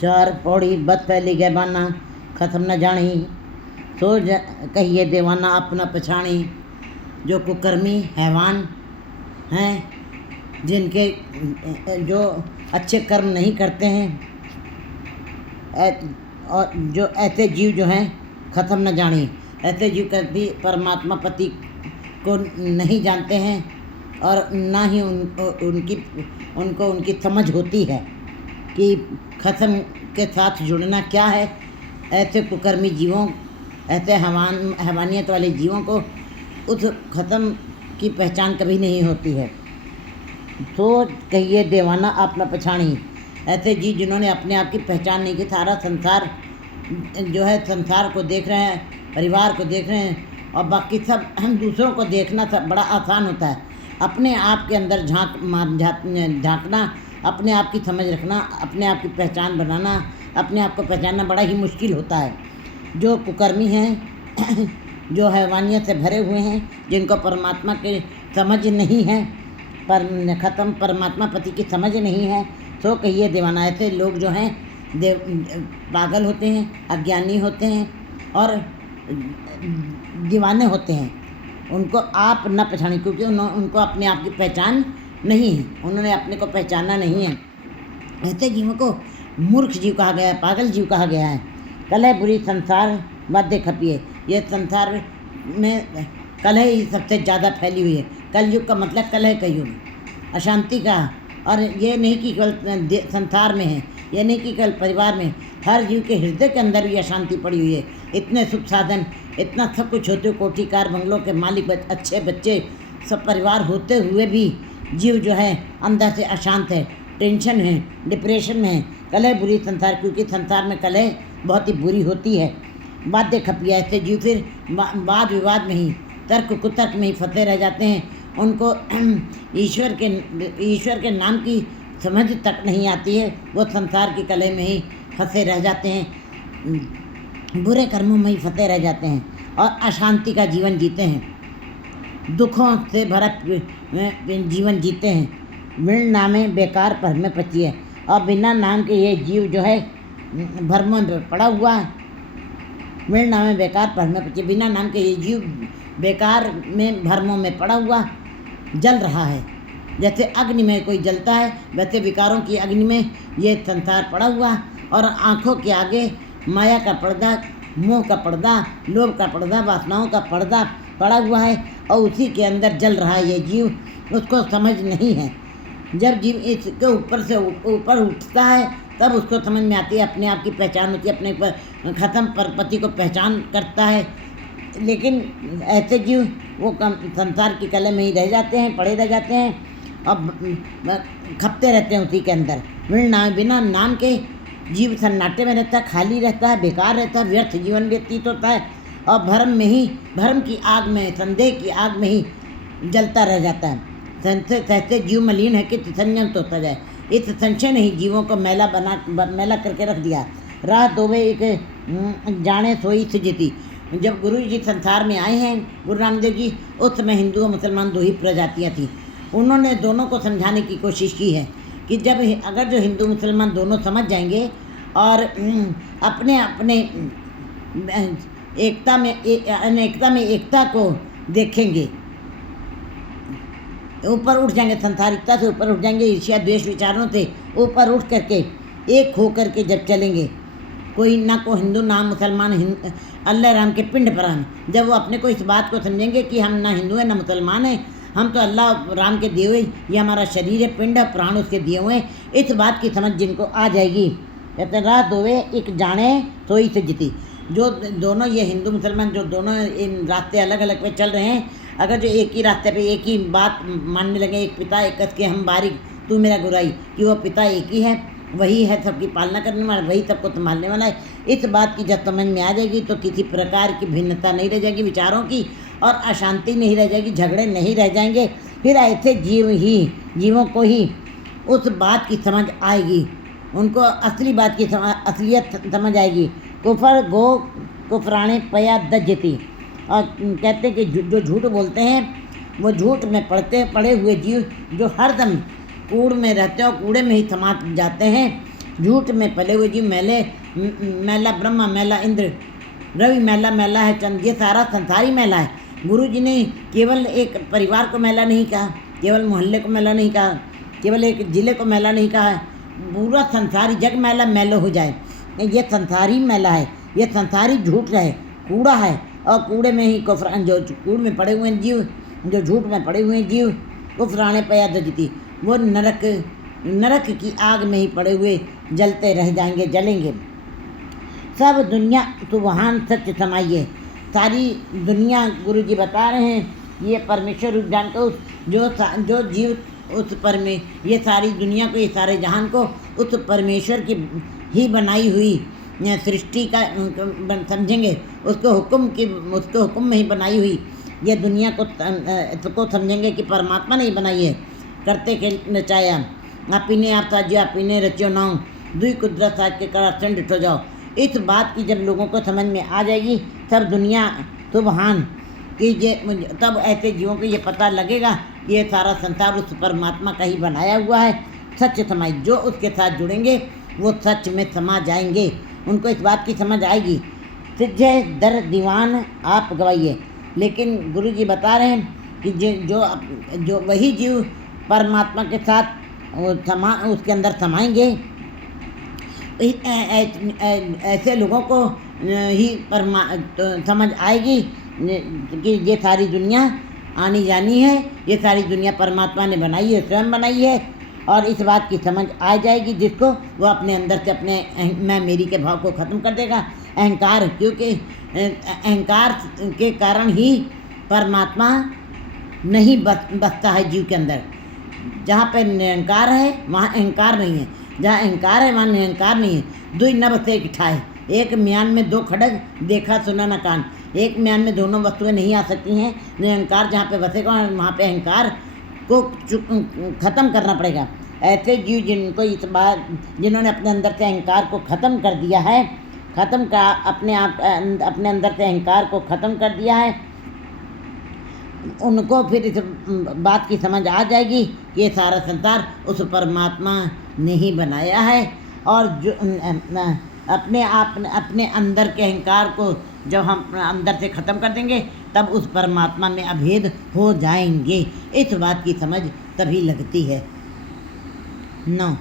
चार पौड़ी बद फैली गैबाना ख़त्म न जानी, सो कहिए देवाना अपना पछाणी। जो कुकर्मी हैवान हैं, जिनके जो अच्छे कर्म नहीं करते हैं, और जो ऐसे जीव जो हैं ख़त्म न जानी, ऐसे जीव कभी परमात्मा पति को नहीं जानते हैं और ना ही उनको उनकी समझ होती है कि ख़त्म के साथ जुड़ना क्या है। ऐसे कुकर्मी जीवों, ऐसे हैवानियत वाले जीवों को उस ख़त्म की पहचान कभी नहीं होती है। तो कहिए देवाना अपना पछाणी, ऐसे जीव जिन्होंने अपने आप की पहचान नहीं की, सारा संसार जो है, संसार को देख रहे हैं, परिवार को देख रहे हैं, और बाकी सब हम दूसरों को देखना सब बड़ा आसान होता है। अपने आप के अंदर झांकना, अपने आप की समझ रखना, अपने आप की पहचान बनाना, अपने आप को पहचानना बड़ा ही मुश्किल होता है। जो कुकर्मी हैं जो हैवानियत से भरे हुए हैं, जिनको परमात्मा की समझ नहीं है, ख़त्म परमात्मा पति की समझ नहीं है, तो कहिए देवाना। ऐसे लोग जो हैं पागल होते हैं, अज्ञानी होते हैं और दीवाने होते हैं। उनको आप न पहचानें, क्योंकि उनको अपने आप की पहचान नहीं है, उन्होंने अपने को पहचाना नहीं है। ऐसे जीवों को मूर्ख जीव कहा गया है, पागल जीव कहा गया है। कलह बुरी संसार मध्य खपिए, ये संसार में कलह ही सबसे ज़्यादा फैली हुई है। कलयुग का मतलब कलह का युग, अशांति का। और ये नहीं कि केवल संसार में है, ये नहीं कि केवल परिवार में, हर जीव के हृदय के अंदर भी अशांति पड़ी हुई है। इतने सुख साधन, इतना सब कुछ होते हुए, कोठी कार बंगलों के मालिक, अच्छे बच्चे, सब परिवार होते हुए भी जीव जो है अंदर से अशांत है, टेंशन है, डिप्रेशन में है। कलह बुरी संसार, क्योंकि संसार में कलह बहुत ही बुरी होती है। बातें खपिया, ऐसे जीव फिर वाद विवाद में ही, तर्क कुतर्क में ही फंसे रह जाते हैं। उनको ईश्वर के नाम की समझ तक नहीं आती है, वो संसार की कलह में ही फंसे रह जाते हैं, बुरे कर्मों में ही फंसे रह जाते हैं और अशांति का जीवन जीते हैं, दुखों से भरा जीवन जीते हैं। बिन नामे बेकार भर में पची है, और बिना नाम के ये जीव जो है भ्रमों में पड़ा हुआ है। बिन नामे बेकार भर में पची, बिना नाम के ये जीव बेकार में भ्रमों में पड़ा हुआ जल रहा है। जैसे अग्नि में कोई जलता है, वैसे विकारों की अग्नि में ये संसार पड़ा हुआ, और आँखों के आगे माया का पर्दा, मोह का पर्दा, लोभ का पर्दा, वासनाओं का पर्दा पड़ा हुआ है, और उसी के अंदर जल रहा है ये जीव। उसको समझ नहीं है। जब जीव इसके ऊपर से ऊपर उठता है, तब उसको समझ में आती है, अपने आप की पहचान होती है, अपने ख़त्म परपति को पहचान करता है। लेकिन ऐसे जीव वो संसार की कलह में ही रह जाते हैं, पड़े रह जाते हैं और खपते रहते हैं उसी के अंदर। बिना नाम के जीव सन्नाटे में रहता है, खाली रहता है, बेकार रहता है, व्यर्थ जीवन व्यतीत होता है, और भ्रम की आग में, संदेह की आग में ही जलता रह जाता है। सहते जीव मलिन है कि संयंत होता जाए। इस संशय ने ही जीवों को मैला करके रख दिया। राह दोवे एक जाने सोई सिजती। जब गुरु जी संसार में आए हैं, गुरु रामदेव जी, उस समय हिंदू और मुसलमान दो ही प्रजातियाँ थी। उन्होंने दोनों को समझाने की कोशिश की है कि जब अगर जो हिंदू मुसलमान दोनों समझ जाएंगे और अपने अपने एकता में एकता को देखेंगे, ऊपर उठ जाएंगे, संसारिकता से ऊपर उठ जाएंगे, ईर्ष्या द्वेष विचारों से ऊपर उठ करके एक हो करके जब चलेंगे, कोई ना को हिंदू ना मुसलमान, अल्लाह राम के पिंड प्राण, जब वो अपने को इस बात को समझेंगे कि हम ना हिंदू हैं ना मुसलमान हैं, हम तो अल्लाह राम के दिए हुए, ये हमारा शरीर है, पिंड है, प्राण उसके दिए हुए, इस बात की समझ जिनको आ जाएगी, कहते राह दोवे एक जाने सोई से जीती। जो दोनों ये हिंदू मुसलमान जो दोनों इन रास्ते अलग अलग पे चल रहे हैं, अगर जो एक ही रास्ते पे एक ही बात मानने लगे, एक पिता एक कस के हम बारीक तू मेरा गुराई, कि वो पिता एक ही है, वही है सबकी पालना करने वाला, वही सबको संभालने वाला है, इस बात की जब समझ में आ जाएगी तो किसी प्रकार की भिन्नता नहीं रह जाएगी विचारों की, और अशांति नहीं रह जाएगी, झगड़े नहीं रह जाएंगे। फिर ऐसे जीवों को ही उस बात की समझ आएगी, उनको असली बात की असलियत समझ आएगी। कुफर गो कुफराने पया दज्जती, और कहते कि जो झूठ बोलते हैं वो झूठ में पड़े हुए जीव जो हरदम कूड़ में रहते हैं और कूड़े में ही समा जाते हैं, झूठ में पले हुए जीव मैला ब्रह्मा, मैला इंद्र, रवि मैला मैला है, चंद्र, ये सारा संसार ही मैला है। गुरु जी ने केवल एक परिवार को मैला नहीं कहा, केवल मोहल्ले को मैला नहीं कहा, केवल एक जिले को मैला नहीं कहा है, पूरा संसारी जग मैला हो जाए। ये संसारी मैला है, ये संसारी झूठ है, कूड़ा है। और कूड़े में ही कुफरान, जो कूड़ में पड़े हुए जीव, जो झूठ में पड़े हुए जीव, कुफराने पया दजती, वो नरक की आग में ही पड़े हुए जलते रह जाएंगे, जलेंगे। सब दुनिया सुबहान सच समाइए। सारी दुनिया, गुरु जी बता रहे हैं, ये परमेश्वर रूप जानकर जो जीव उस ये सारी दुनिया को, ये सारे जहान को उस परमेश्वर की ही बनाई हुई सृष्टि का समझेंगे, उसके हुक्म में ही बनाई हुई ये दुनिया को समझेंगे कि परमात्मा ने ही बनाई है। करते के नचाया आपने आप साजियो, आपने रचियो नाऊ, दुई कुदरत साज के करा चंड हो जाओ। इस बात की जब लोगों को समझ में आ जाएगी, सब दुनिया सुबहान कि तब ऐसे जीवों को ये पता लगेगा कि ये सारा संसार उस परमात्मा का ही बनाया हुआ है। सच समाई, जो उसके साथ जुड़ेंगे वो सच में समा जाएंगे, उनको इस बात की समझ आएगी। सिज्जय दर दीवान आप गवाइए। लेकिन गुरु जी बता रहे हैं कि जो वही जीव परमात्मा के साथ उसके अंदर समाएंगे, ऐसे लोगों को ही समझ आएगी कि ये सारी दुनिया आनी जानी है, ये सारी दुनिया परमात्मा ने बनाई है, स्वयं बनाई है। और इस बात की समझ आ जाएगी जिसको, वो अपने अंदर से अपने मैं मेरी के भाव को ख़त्म कर देगा। अहंकार, क्योंकि अहंकार के कारण ही परमात्मा नहीं बसता है जीव के अंदर। जहाँ पे निरंकार है वहाँ अहंकार नहीं है, जहाँ अहंकार है वहाँ निरंकार नहीं है। दुई न बसे एक ठाए, एक म्यान में दो खड़ग, देखा सुना न कान। एक म्यान में दोनों वस्तुएं नहीं आ सकती हैं। निरंकार जहाँ पे बसेगा वहाँ पे अहंकार को ख़त्म करना पड़ेगा। ऐसे जीव जिन्होंने अपने अंदर से अहंकार को ख़त्म कर दिया है, अपने अंदर से अहंकार को ख़त्म कर दिया है, उनको फिर इस बात की समझ आ जाएगी कि ये सारा संसार उस परमात्मा ने ही बनाया है। और जो अपने अंदर के अहंकार को जब हम अंदर से ख़त्म कर देंगे, तब उस परमात्मा में अभेद हो जाएंगे। इस बात की समझ तभी लगती है। 9